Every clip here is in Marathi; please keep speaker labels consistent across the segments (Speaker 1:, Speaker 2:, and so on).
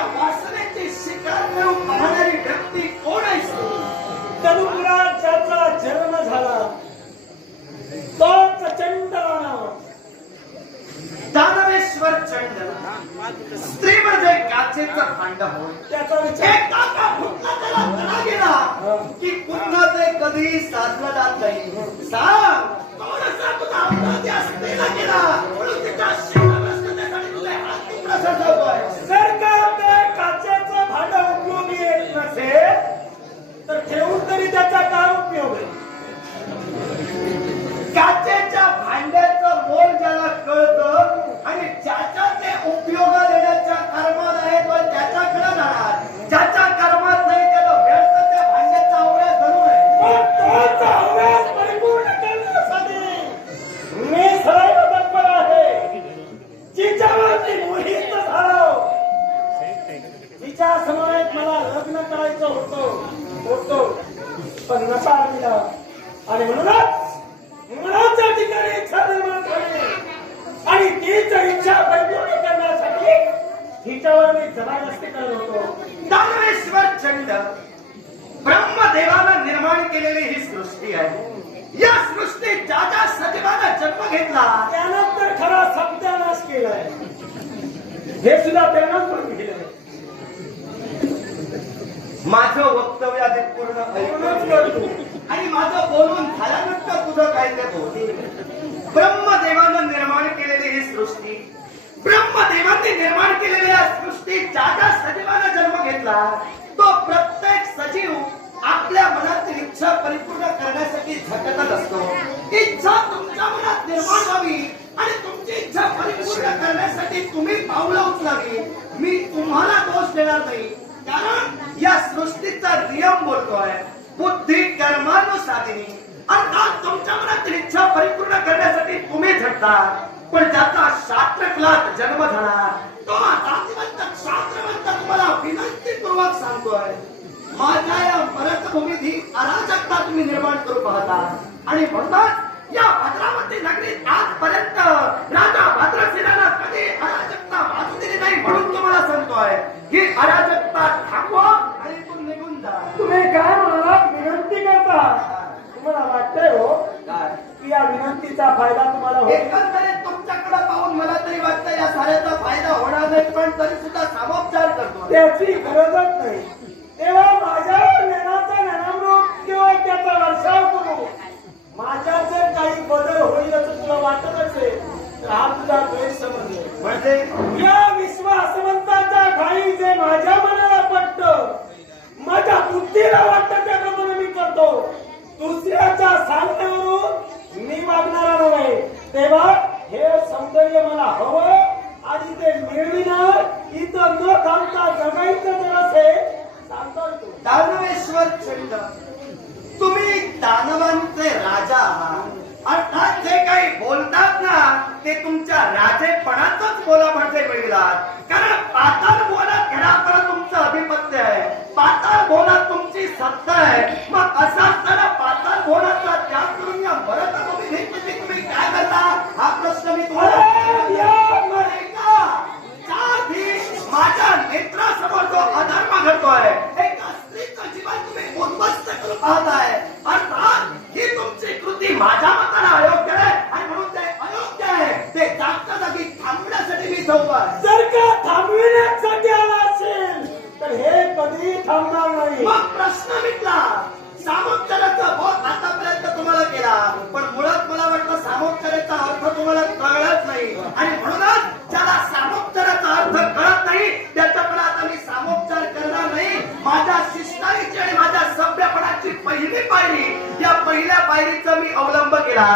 Speaker 1: त्या वासनेची शिकार करून पाहणारी व्यक्ती कोण आहेस तू?
Speaker 2: तनुपुरात ज्याचा जन्म झाला. तोच चंड नाव
Speaker 1: दानवेश्वर चंड स्त्री म्हणजे काचेचं होय
Speaker 2: त्याचा विचार पण नकार दिला आणि म्हणूनच मनाच्या ठिकाणी इच्छा निर्माण झाली आणि तीच इच्छा परिपूर्ण करण्यासाठी तिच्यावर मी जबरदस्ती करत होतो.
Speaker 1: दानवेश्वर चंड ब्रह्मदेवानं निर्माण केलेली ही सृष्टी आहे. या सृष्टीत ज्या सजीवानं जन्म घेतला.
Speaker 2: त्यानंतर खरा सत्यानाश केलाय. हे सुद्धा त्यानं करून
Speaker 1: माझं वक्तव्य आधी पूर्ण ऐकूनच
Speaker 2: करतो
Speaker 1: आणि माझं बोलून झाल्यानंतर तुझं काय ते बोल ब्रह्मदेवानं निर्माण केलेली ही सृष्टी. ब्रह्मदेवाने निर्माण केलेल्या सृष्टीत ज्या ज्या सजीवानं जन्म घेतला तो प्रत्येक सजीव आपल्या मनातील इच्छा परिपूर्ण करण्यासाठी झटकत असतो. इच्छा तुमच्या मनात निर्माण व्हावी आणि तुमची इच्छा परिपूर्ण करण्यासाठी तुम्ही पावलं उचलावी. मी तुम्हाला दोष देणार नाही. कारण या सृष्टीचा नियम बोलतोय बुद्धी कर्मानुसाधिनी अर्थात तुमच्या मनातील इच्छा परिपूर्ण करण्यासाठी तुम्ही झटता पण ज्याचा शास्त्रकलात जन्म झाला तो जातीवंत शास्त्रवंत तुम्हाला विनंतीपूर्वक सांगतोय. माझ्या या भरतभूमीत ही अराजकता तुम्ही निर्माण करू पाहता. आणि म्हणतात या भद्रावती नगरीत आजपर्यंत राजा भद्रसेनानं कधी अराजकता बाजू दिली नाही म्हणून तुम्हाला सांगतोय. ही अराजकता थांबवा आणि इथून निघून जा.
Speaker 2: तुम्ही काय मला विनंती करता. तुम्हाला वाटतंय हो
Speaker 1: काय?
Speaker 2: की या विनंतीचा फायदा तुम्हाला होईल?
Speaker 1: एकंदरीत तुमच्याकडे पाहून मला तरी वाटतं या साऱ्याचा फायदा होणार नाही पण तरी सुद्धा सामोपचार करतो.
Speaker 2: त्याची गरजच नाही. तेव्हा माझ्या ज्ञानाचा ज्ञानामृत किंवा त्याचा वर्षाव करू. माझ्या जर काही बदल होईल असं तुला वाटत असेल तर हा तुझा गैरसमज
Speaker 1: म्हणजे?
Speaker 2: या विश्वासवंताच्या नाही जे माझ्या मनाला पटत. माझ्या बुद्धीला वाटत त्याप्रमाणे मी करतो दुसऱ्याच्या सांगण्यावरून मी मागणारा नव्हे तेव्हा हे सौंदर्य मला हवं. आणि ते मिळविणार इथं न थांबता जगायचं जर असे सांगतोय
Speaker 1: दानवेश्वर चंड तुम्ही दानवांचे राजा आहात. अर्थात जे काही बोलतात ना ते तुमच्या राजेपणाच बोला म्हणजे मिळतात कारण पाताळ बोलात घराकडे तुमचं आधिपत्य आहे पाताळ बोलात तुमची सत्ता आहे मग असा असताना पाताळ बोलाचा त्याग करून या भरत तुम्ही तुम्ही काय करता हा प्रश्न मी तुम्हाला
Speaker 2: अरे, या
Speaker 1: बरं ऐका. चार दिवस माझ्या नेत्रासमोर जो अधर्म घडतोय एका स्त्रीचं जीवन तुम्ही उद्ध्वस्त करून पाहताय अर्थात ही तुमची कृती माझ्या मताला अयोग्य आहे आणि म्हणून ते अयोग्य आहे ते जागच्या जागी थांबण्यासाठी मी ठेवतोय
Speaker 2: जर का थांबविण्यासाठी आला असेल तर हे कधी थांबणार नाही
Speaker 1: मग प्रश्न मिटला सामोपचाराचा बोध आतापर्यंत तुम्हाला केला पण मुळात मला वाटतं सामोपचाराचा अर्थ तुम्हाला कळत नाही. आणि म्हणूनच ज्याला सामोपचाराचा अर्थ कळत नाही त्याच्याकडे आता मी सामोपचार करणार नाही. माझ्या शिस्तारीची आणि माझ्या सभ्यपणाची पहिली पायरी या पहिल्या पायरीचा मी अवलंब केला.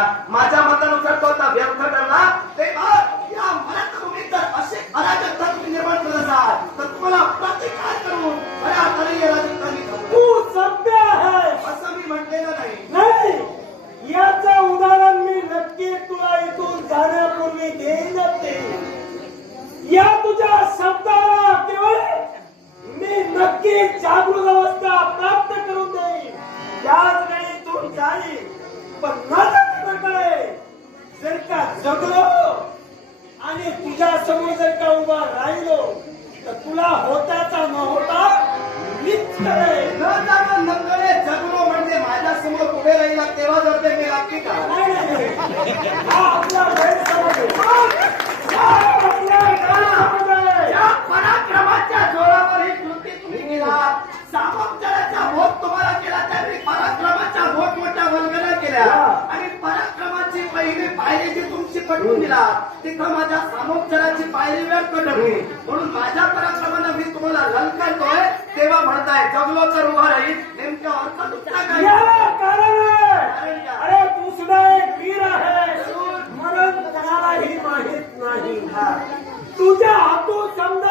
Speaker 2: समोर जर का उभा राहिलो तर तुला होताचा न होता
Speaker 1: जगलो म्हणजे माझ्यासमोर उभे राहिला तेव्हा जर ते मी लागते का
Speaker 2: नाही, आपला गैरसमज
Speaker 1: कटून दिला. तिथं माझ्या सामोपचाराची पायरी वेळ कटवली म्हणून माझ्या पराक्रमानं मी तुम्हाला ललकारतोय तेव्हा म्हणताय जगलो तर उभा राहील नेमका अर्थ तुमचा काय.
Speaker 2: अरे तू सुद्धा एक वीर आहे म्हणून कोणालाही माहीत नाही तुझ्या हातून समजा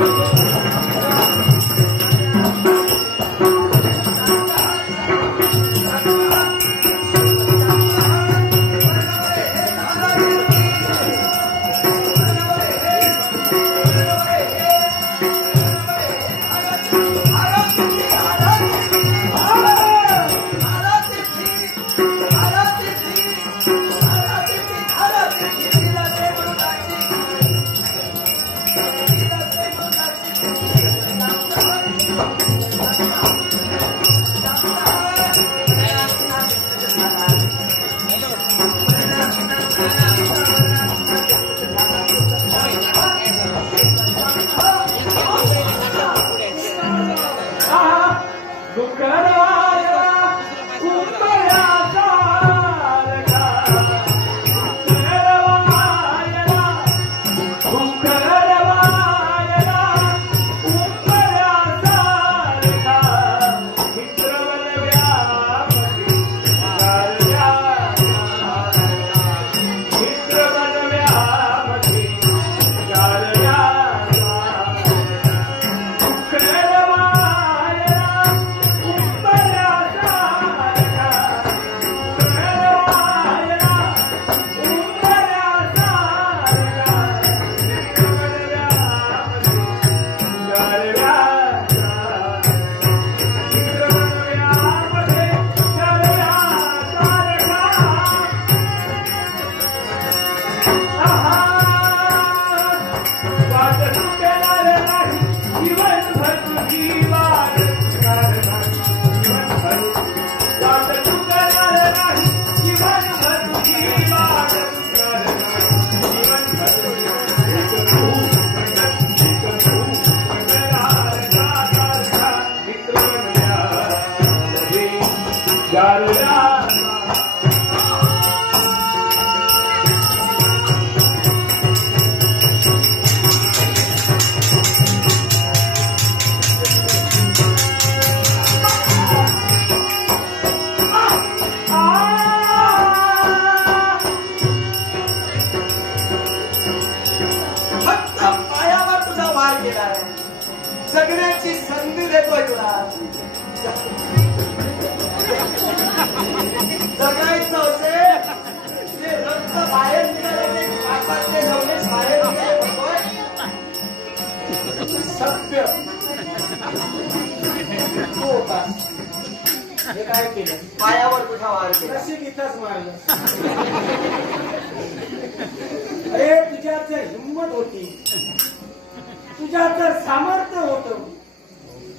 Speaker 1: Thank you. सत्य. तो
Speaker 2: उपास. हे काय केलं?
Speaker 1: पायावर तुझा वार
Speaker 2: नशीब इथंच मारलं? अरे तुझ्यात जर हिंमत होती तुझ्यात जर सामर्थ्य होत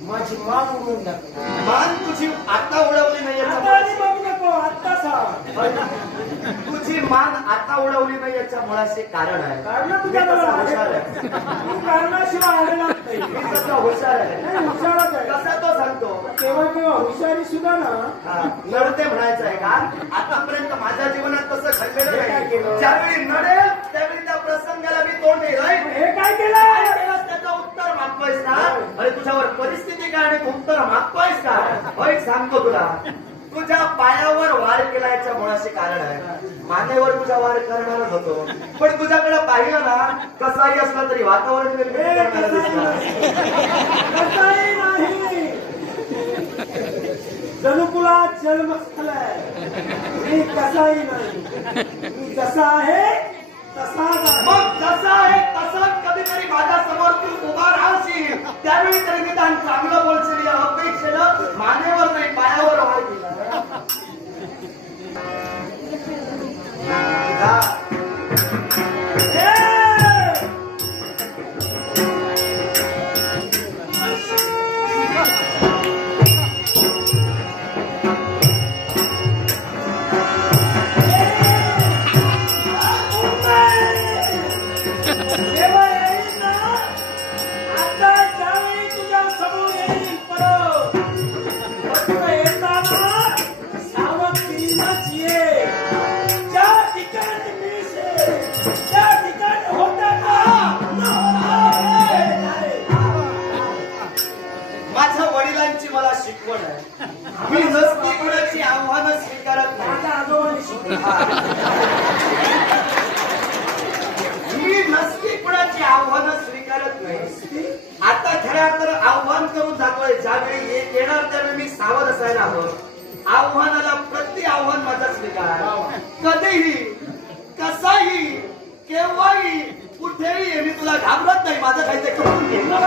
Speaker 2: माझी मान उडून टाकली
Speaker 1: मान तुझी आता उडवली नाही
Speaker 2: आता आणि बघू नको सांग.
Speaker 1: तुझी मान आता उडवली नाही याच्या मुळाशी कारण आहे.
Speaker 2: कारण तुझ्या
Speaker 1: तसा
Speaker 2: मला
Speaker 1: हुशार हुशार आहे
Speaker 2: नाही, हुशारच आहे
Speaker 1: कसा तो सांगतो
Speaker 2: तेव्हा केव्हा हुशारी सुद्धा ना
Speaker 1: नडते म्हणायचं आहे का आतापर्यंत माझ्या जीवनात तसं घडलेलं
Speaker 2: हे काय
Speaker 1: नाही
Speaker 2: केलं?
Speaker 1: ज्यावेळी नडेल त्यावेळी त्या प्रसंगाला मी तोंड देईल right?
Speaker 2: हे काय केलं
Speaker 1: काय केलंस त्याचं उत्तर मागतोयस का अरे तुझ्यावर परिस्थिती काय आणि तू उत्तर मागतोयस का होय सांगतो तुला तुझ्या पायावर वार केला याच्या मुळाशी कारण आहे. मानेवर तुझा वार करणारच होतो. पण तुझ्याकडे पाहिलं ना कसाही असला तरी वातावरण निर्मिती
Speaker 2: हे
Speaker 1: करणारा
Speaker 2: कसंही
Speaker 1: दिसला.
Speaker 2: कसंही नाही. जणू तुला जन्म झालाय. मी कसाही नाही. मी जसा आहे तसा आहे.
Speaker 1: मग जसा आहे तसाच कधीतरी माझ्यासमोर तू उभा राहशील. त्यावेळी तरी निदान चांगलं बोलशील. या अपेक्षेनं मानेवर नाही पायावर वार केला हा. कुणाची आव्हान स्वीकारत नाही. आता आव्हान करून जातोय. ज्यावेळी येणार त्यावेळी मी सावध असायला हवं. आव्हानाला प्रति आव्हान माझा स्वीकार. कधीही कसाही केव्हाही कुठेही मी तुला घाबरत नाही. माझं काही ते करून घेणार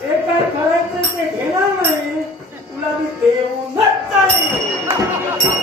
Speaker 2: काय करायचं ते घेणार नाही. तुला मी देऊनच चालेल